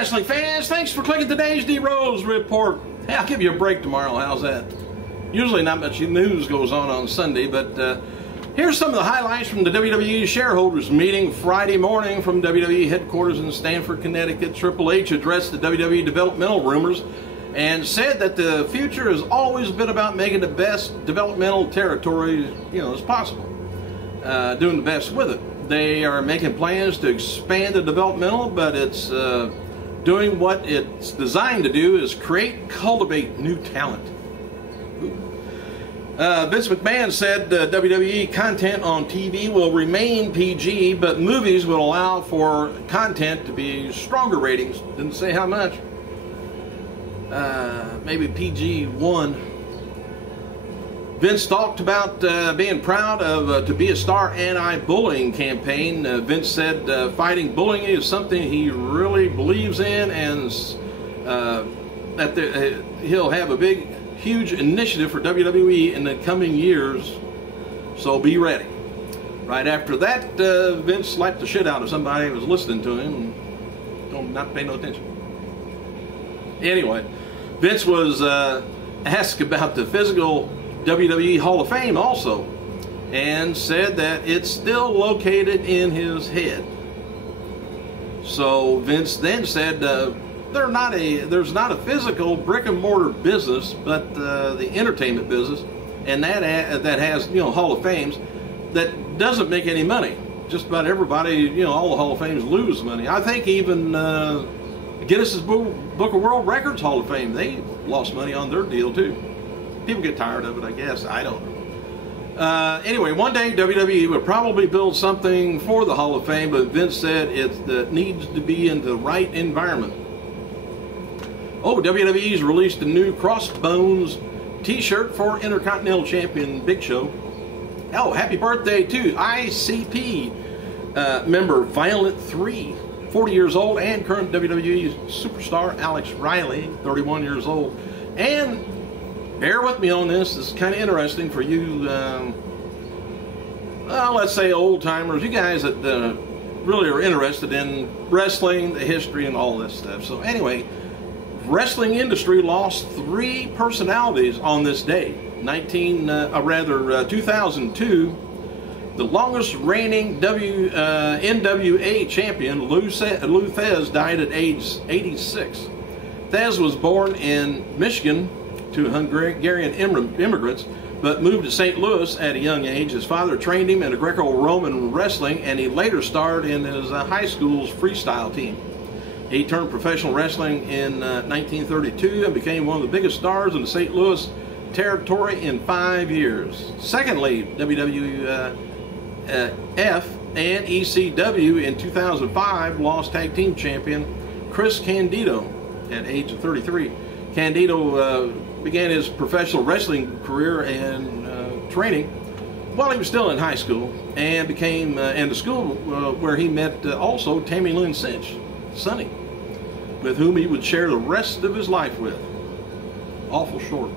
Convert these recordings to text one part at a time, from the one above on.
wrestling fans, thanks for clicking today's D-Rose Report. Hey, I'll give you a break tomorrow, how's that? Usually not much news goes on Sunday, but here's some of the highlights from the WWE shareholders meeting Friday morning from WWE headquarters in Stamford, Connecticut. Triple H addressed the WWE developmental rumors and said that the future has always been about making the best developmental territory as possible, doing the best with it. They are making plans to expand the developmental, but it's doing what it's designed to do, is cultivate new talent. Vince McMahon said WWE content on TV will remain PG, but movies will allow for content to be stronger ratings. Didn't say how much. Maybe PG-1. Vince talked about being proud of to be a star anti-bullying campaign. Vince said fighting bullying is something he really believes in, and that he'll have a huge initiative for WWE in the coming years, so be ready. Right after that, Vince slapped the shit out of somebody who was listening to him and not pay no attention. Anyway, Vince was asked about the physical WWE Hall of Fame also, and said that it's still located in his head. So Vince then said there's not a physical brick and mortar business, but the entertainment business, and that has Hall of Fames that doesn't make any money. Just about everybody, all the Hall of Fames lose money. I think even Guinness's Book of World Records Hall of Fame, they lost money on their deal too. People get tired of it, I guess. I don't know. Anyway, one day WWE would probably build something for the Hall of Fame, but Vince said it needs to be in the right environment. Oh, WWE's released a new Crossbones t-shirt for Intercontinental Champion Big Show. Oh, happy birthday to ICP member Violent 3, 40 years old, and current WWE superstar Alex Riley, 31 years old. And bear with me on this. This is kind of interesting for you, let's say old-timers, you guys that really are interested in wrestling, the history, and all this stuff. So anyway, wrestling industry lost 3 personalities on this day. 2002, the longest reigning NWA champion, Lou Thesz, died at age 86. Thesz was born in Michigan to Hungarian immigrants, but moved to St. Louis at a young age. His father trained him in Greco-Roman wrestling, and he later starred in his high school's freestyle team. He turned professional wrestling in 1932 and became one of the biggest stars in the St. Louis territory in 5 years. Secondly, WWF and ECW in 2005 lost tag team champion Chris Candido at age of 33. Candido began his professional wrestling career and training while he was still in high school, and became in the school where he met also Tammy Lynn Cinch, Sonny, with whom he would share the rest of his life with. Awful short.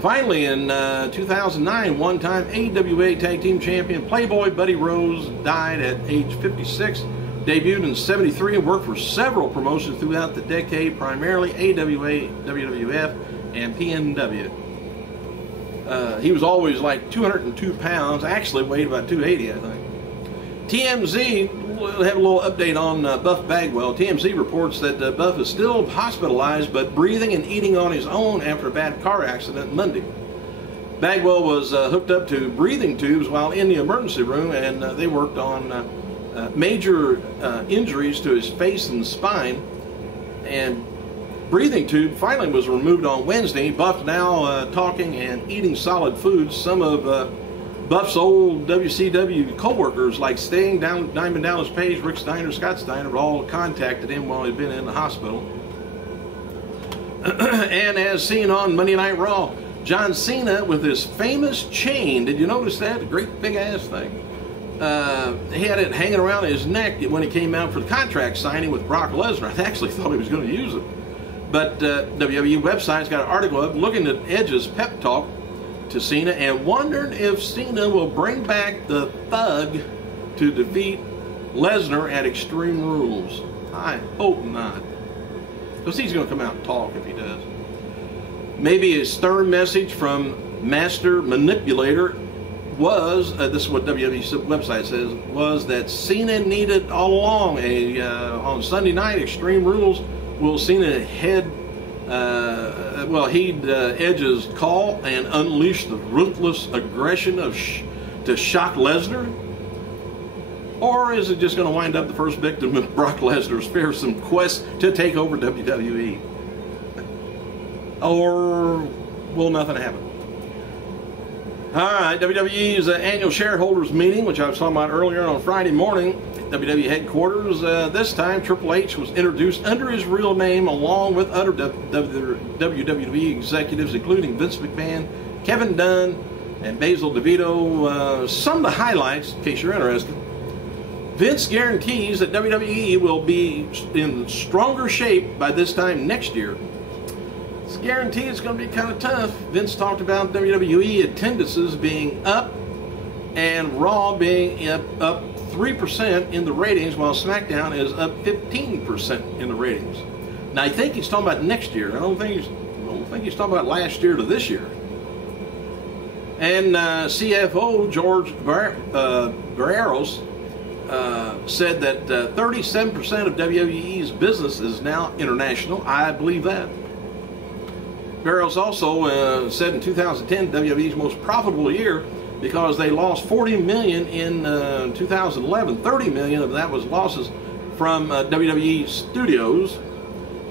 Finally, in 2009, one-time AWA Tag Team Champion Playboy Buddy Rose died at age 56. Debuted in '73 and worked for several promotions throughout the decade, primarily AWA, WWF, and PNW. He was always like 202 pounds, actually weighed about 280, I think. TMZ, we'll have a little update on Buff Bagwell. TMZ reports that Buff is still hospitalized, but breathing and eating on his own after a bad car accident Monday. Bagwell was hooked up to breathing tubes while in the emergency room, and they worked on major injuries to his face and spine, and breathing tube finally was removed on Wednesday. Buff now talking and eating solid foods. Some of Buff's old WCW co-workers like Sting, Diamond Dallas Page, Rick Steiner, Scott Steiner have all contacted him while he'd been in the hospital. And as seen on Monday Night Raw, John Cena with his famous chain. Did you notice that? A great big ass thing. He had it hanging around his neck when he came out for the contract signing with Brock Lesnar. I actually thought he was going to use it. But WWE website's got an article up looking at Edge's pep talk to Cena and wondering if Cena will bring back the Thug to defeat Lesnar at Extreme Rules. I hope not. Because he's going to come out and talk if he does. Maybe a stern message from Master Manipulator was, this is what WWE's website says, was that Cena needed all along on Sunday night, Extreme Rules. Will Cena heed Edge's call and unleash the ruthless aggression to shock Lesnar? Or is it just going to wind up the first victim of Brock Lesnar's fearsome quest to take over WWE? Or will nothing happen? All right, WWE's annual shareholders meeting, which I was talking about earlier on Friday morning, WWE headquarters. This time, Triple H was introduced under his real name, along with other WWE executives, including Vince McMahon, Kevin Dunn, and Basil DeVito. Some of the highlights, in case you're interested. Vince guarantees that WWE will be in stronger shape by this time next year. It's guaranteed it's going to be kind of tough. Vince talked about WWE attendances being up and Raw being up 3% in the ratings, while SmackDown is up 15% in the ratings. Now I think he's talking about next year. I don't think he's talking about last year to this year. And CFO George Barreros said that 37% of WWE's business is now international. I believe that. Barrows also said in 2010 WWE's most profitable year because they lost $40 million in 2011. $30 million of that was losses from WWE studios.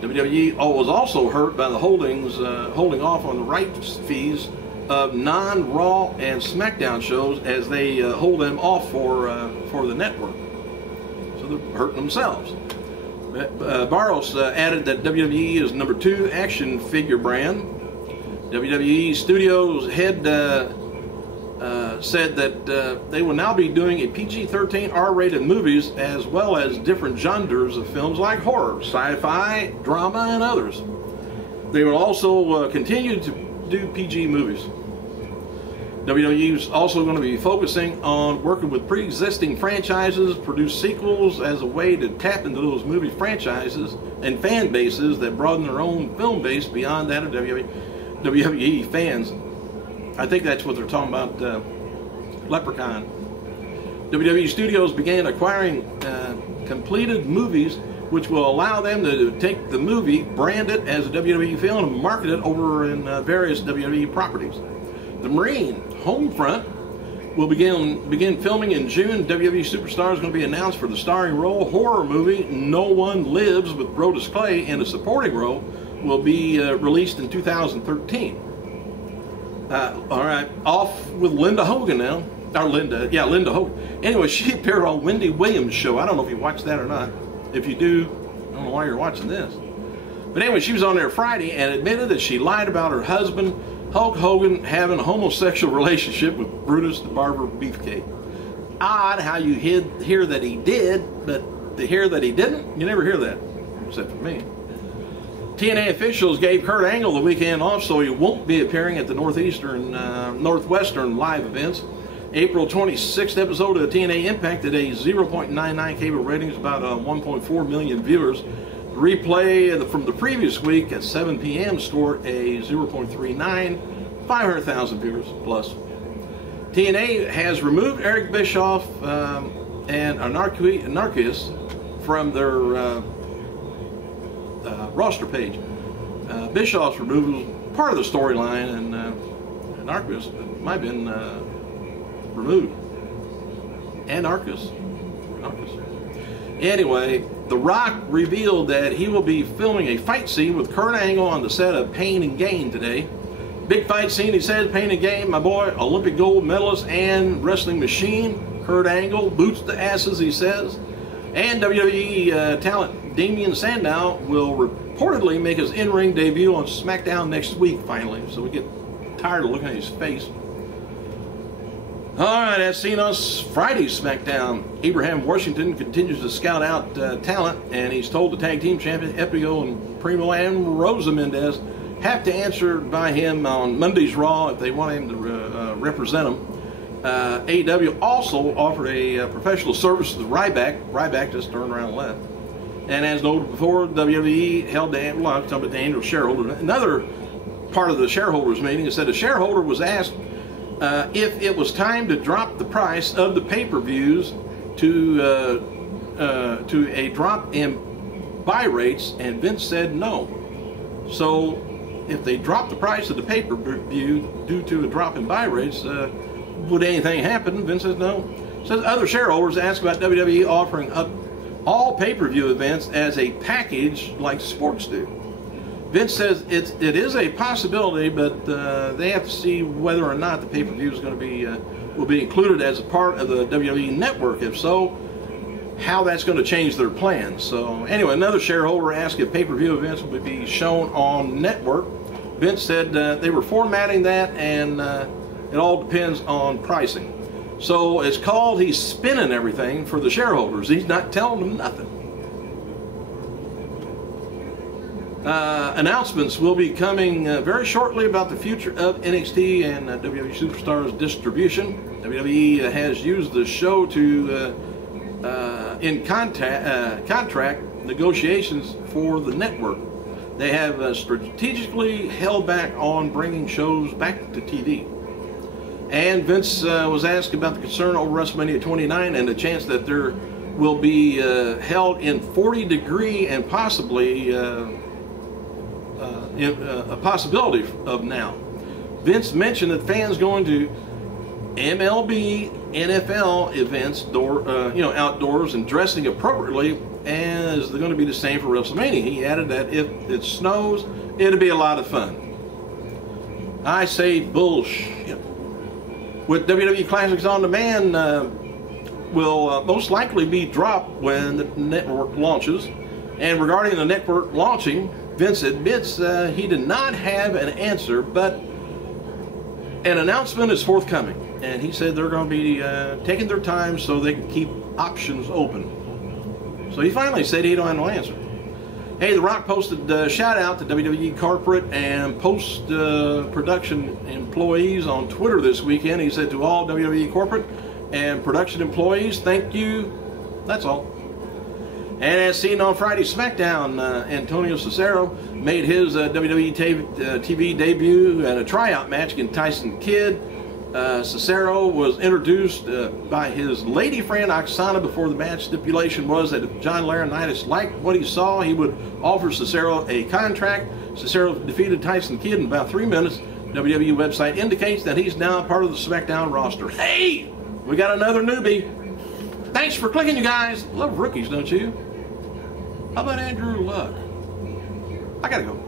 WWE was also hurt by the holding off on the rights fees of non-Raw and SmackDown shows as they hold them off for the network. So they're hurting themselves. Barros added that WWE is number 2 action figure brand. WWE Studios head said that they will now be doing a PG-13 R-rated movies as well as different genres of films like horror, sci-fi, drama, and others. They will also continue to do PG movies. WWE is also going to be focusing on working with pre-existing franchises, produce sequels as a way to tap into those movie franchises and fan bases that broaden their own film base beyond that of WWE fans. I think that's what they're talking about, Leprechaun. WWE Studios began acquiring completed movies, which will allow them to take the movie, brand it as a WWE film, and market it over in various WWE properties. The Marine Homefront will begin filming in June. WWE Superstar is going to be announced for the starring role. Horror movie No One Lives with Brodus Clay in a supporting role will be released in 2013. All right, off with Linda Hogan now. Linda Hogan. Anyway, she appeared on Wendy Williams' show. I don't know if you watched that or not. If you do, I don't know why you're watching this. But anyway, she was on there Friday and admitted that she lied about her husband, Hulk Hogan, having a homosexual relationship with Brutus the Barber Beefcake. Odd how you hear that he did, but to hear that he didn't, you never hear that, except for me. TNA officials gave Kurt Angle the weekend off, so he won't be appearing at the Northwestern live events. April 26th episode of TNA Impact at a 0.99 cable ratings, about 1.4 million viewers. The replay from the previous week at 7 p.m. scored a 0.39, 500,000 viewers plus. TNA has removed Eric Bischoff and Anarchist from their roster page. Bischoff's removal was part of the storyline, and Anarchist might have been removed. Anarchist. Anyway, The Rock revealed that he will be filming a fight scene with Kurt Angle on the set of Pain and Gain today. Big fight scene, he said. Pain and Gain, my boy, Olympic gold medalist and wrestling machine. Kurt Angle boots the asses, he says. And WWE talent Damian Sandow will reportedly make his in-ring debut on SmackDown next week, finally. So we get tired of looking at his face. All right, as seen on Friday's SmackDown, Abraham Washington continues to scout out talent, and he's told the tag team champion Epio and Primo and Rosa Mendez have to answer by him on Monday's Raw if they want him to represent them. AEW also offered a professional service to Ryback. Ryback just turned around and left. And as noted before, WWE held the annual shareholder. Another part of the shareholders meeting is that a shareholder was asked if it was time to drop the price of the pay-per-views to a drop in buy rates, and Vince said no. So if they dropped the price of the pay-per-view due to a drop in buy rates, would anything happen? Vince says no. Says other shareholders asked about WWE offering up all pay-per-view events as a package like sports do. Vince says it is a possibility, but they have to see whether or not the pay-per-view is going to be will be included as a part of the WWE network. If so, how that's going to change their plans. So anyway, another shareholder asked if pay-per-view events would be shown on network. Vince said they were formatting that, and it all depends on pricing. So it's called he's spinning everything for the shareholders. He's not telling them nothing. Announcements will be coming very shortly about the future of NXT and WWE Superstars distribution. WWE has used the show to in contract negotiations for the network. They have strategically held back on bringing shows back to TV. And Vince was asked about the concern over WrestleMania 29 and the chance that there will be held in 40-degree and possibly a possibility of now. Vince mentioned that fans going to MLB, NFL events, outdoors and dressing appropriately, as they're going to be the same for WrestleMania. He added that if it snows, it'll be a lot of fun. I say bullshit. With WWE Classics On Demand will most likely be dropped when the network launches. And regarding the network launching, Vince admits he did not have an answer, but an announcement is forthcoming. And he said they're going to be taking their time so they can keep options open. So he finally said he don't have no answer. Hey, The Rock posted a shout out to WWE corporate and post-production employees on Twitter this weekend. He said to all WWE corporate and production employees, thank you. That's all. And as seen on Friday's SmackDown, Antonio Cesaro made his WWE TV debut at a tryout match against Tyson Kidd. Cesaro was introduced by his lady friend Oksana before the match. Stipulation was that if John Laurinaitis liked what he saw, he would offer Cesaro a contract. Cesaro defeated Tyson Kidd in about 3 minutes. WWE website indicates that he's now part of the SmackDown roster. Hey, we got another newbie. Thanks for clicking, you guys. Love rookies, don't you? How about Andrew Luck? I gotta go.